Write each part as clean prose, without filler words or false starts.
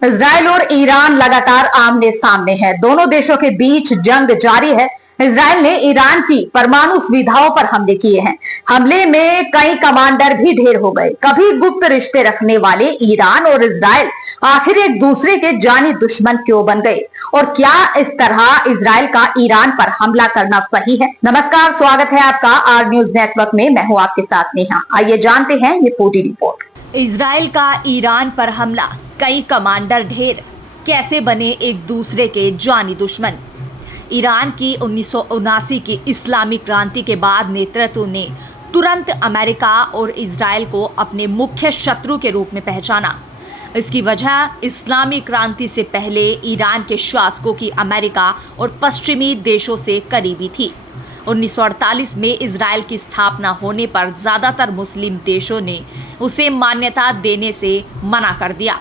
Israel और Iran लगातार आमने सामने हैं। दोनों देशों के बीच जंग जारी है। इजराइल ने ईरान की परमाणु सुविधाओं पर हमले किए हैं। हमले में कई कमांडर भी ढेर हो गए। कभी गुप्त रिश्ते रखने वाले ईरान और इजराइल आखिर एक दूसरे के जानी दुश्मन क्यों बन गए, और क्या इस तरह इजराइल का ईरान पर हमला करना सही है? नमस्कार, स्वागत है आपका आर न्यूज नेटवर्क में। मैं हूं आपके साथ नेहा। आइए जानते हैं ये पूरी रिपोर्ट। इजराइल का ईरान पर हमला, कई कमांडर ढेर, कैसे बने एक दूसरे के जानी दुश्मन। ईरान की 1979 की इस्लामी क्रांति के बाद नेतृत्व ने तुरंत अमेरिका और इजराइल को अपने मुख्य शत्रु के रूप में पहचाना। इसकी वजह इस्लामी क्रांति से पहले ईरान के शासकों की अमेरिका और पश्चिमी देशों से करीबी थी। 1948 में इजराइल की स्थापना होने पर ज़्यादातर मुस्लिम देशों ने उसे मान्यता देने से मना कर दिया।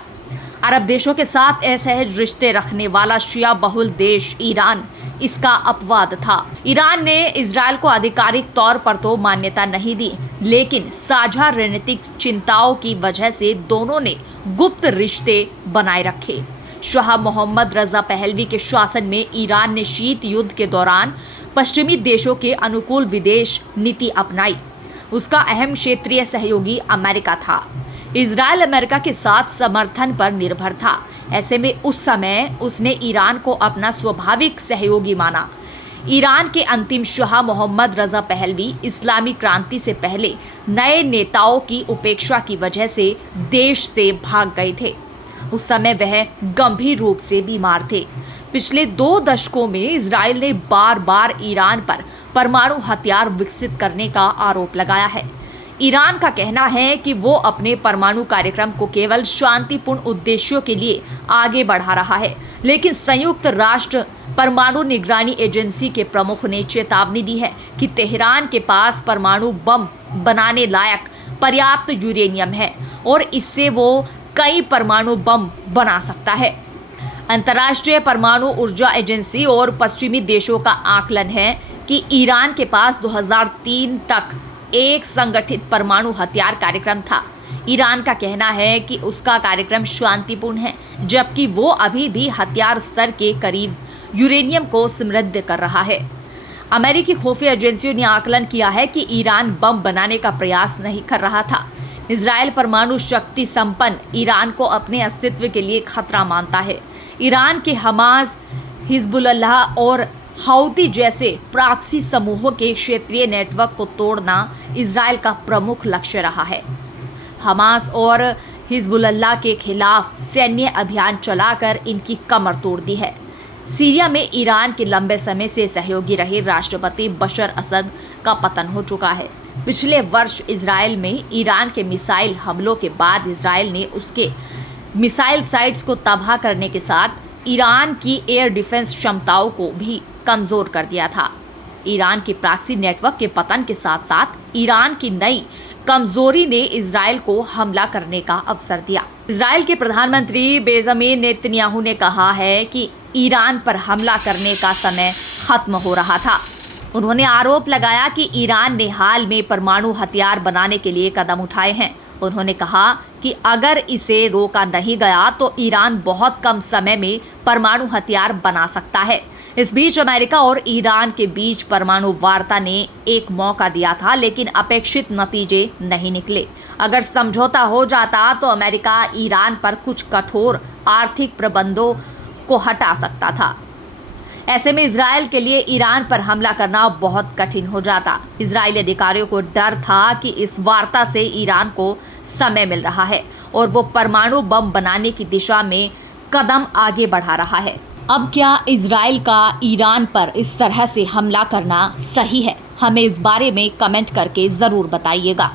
अरब देशों के साथ असहज रिश्ते रखने वाला शिया बहुल देश ईरान इसका अपवाद था। ईरान ने इजराइल को आधिकारिक तौर पर तो मान्यता नहीं दी, लेकिन साझा रणनीतिक चिंताओं की वजह से दोनों ने गुप्त रिश्ते बनाए रखे। शाह मोहम्मद रजा पहलवी के शासन में ईरान ने शीत युद्ध के दौरान पश्चिमी देशों के अनुकूल विदेश नीति अपनाई। उसका अहम क्षेत्रीय सहयोगी अमेरिका था। इजराइल अमेरिका के साथ समर्थन पर निर्भर था। ऐसे में उस समय उसने ईरान को अपना स्वाभाविक सहयोगी माना। ईरान के अंतिम शाह मोहम्मद रजा पहलवी इस्लामी क्रांति से पहले नए नेताओं की उपेक्षा की वजह से देश से भाग गए थे। उस समय वह गंभीर रूप से बीमार थे। पिछले 2 दशकों में इजराइल ने बार बार ईरान पर परमाणु हथियार विकसित करने का आरोप लगाया है। ईरान का कहना है कि वो अपने परमाणु कार्यक्रम को केवल शांतिपूर्ण उद्देश्यों के लिए आगे बढ़ा रहा है, लेकिन संयुक्त राष्ट्र परमाणु निगरानी एजेंसी के प्रमुख ने चेतावनी दी है कि तेहरान के पास परमाणु बम बनाने लायक पर्याप्त यूरेनियम है और इससे वो कई परमाणु बम बना सकता है। अंतर्राष्ट्रीय परमाणु ऊर्जा एजेंसी और पश्चिमी देशों का आकलन है कि ईरान के पास 2003 तक एक संगठित परमाणु हथियार कार्यक्रम था। ईरान का कहना है कि उसका कार्यक्रम शांतिपूर्ण है, जबकि वो अभी भी हथियार स्तर के करीब यूरेनियम को समृद्ध कर रहा है। अमेरिकी खुफिया एजेंसियों ने आकलन किया है कि ईरान बम बनाने का प्रयास नहीं कर रहा था। इजराइल परमाणु शक्ति संपन्न ईरान को अपने अस्तित्व के लिए खतरा मानता है। ईरान के हमास, हिजबुल्लाह और हौती जैसे प्रॉक्सी समूहों के क्षेत्रीय नेटवर्क को तोड़ना इजराइल का प्रमुख लक्ष्य रहा है। हमास और हिजबुल्लाह के खिलाफ सैन्य अभियान चलाकर इनकी कमर तोड़ दी है। सीरिया में ईरान के लंबे समय से सहयोगी रहे राष्ट्रपति बशर असद का पतन हो चुका है। पिछले वर्ष इजराइल में ईरान के मिसाइल हमलों के बाद इजराइल ने उसके मिसाइल साइट्स को तबाह करने के साथ ईरान की एयर डिफेंस क्षमताओं को भी कमजोर कर दिया था। ईरान की प्रॉक्सी नेटवर्क के पतन के साथ साथ ईरान की नई कमजोरी ने इजराइल को हमला करने का अवसर दिया। इजराइल के प्रधानमंत्री बेंजामिन नेतन्याहू ने कहा है कि ईरान पर हमला करने का समय खत्म हो रहा था। उन्होंने आरोप लगाया कि ईरान ने हाल में परमाणु हथियार बनाने के लिए कदम उठाए हैं। उन्होंने कहा कि अगर इसे रोका नहीं गया तो ईरान बहुत कम समय में परमाणु हथियार बना सकता है। इस बीच अमेरिका और ईरान के बीच परमाणु वार्ता ने एक मौका दिया था, लेकिन अपेक्षित नतीजे नहीं निकले। अगर समझौता हो जाता तो अमेरिका ईरान पर कुछ कठोर आर्थिक प्रतिबंधों को हटा सकता था। ऐसे में इजराइल के लिए ईरान पर हमला करना बहुत कठिन हो जाता। इजरायली अधिकारियों को डर था कि इस वार्ता से ईरान को समय मिल रहा है और वो परमाणु बम बनाने की दिशा में कदम आगे बढ़ा रहा है। अब क्या इजराइल का ईरान पर इस तरह से हमला करना सही है? हमें इस बारे में कमेंट करके ज़रूर बताइएगा।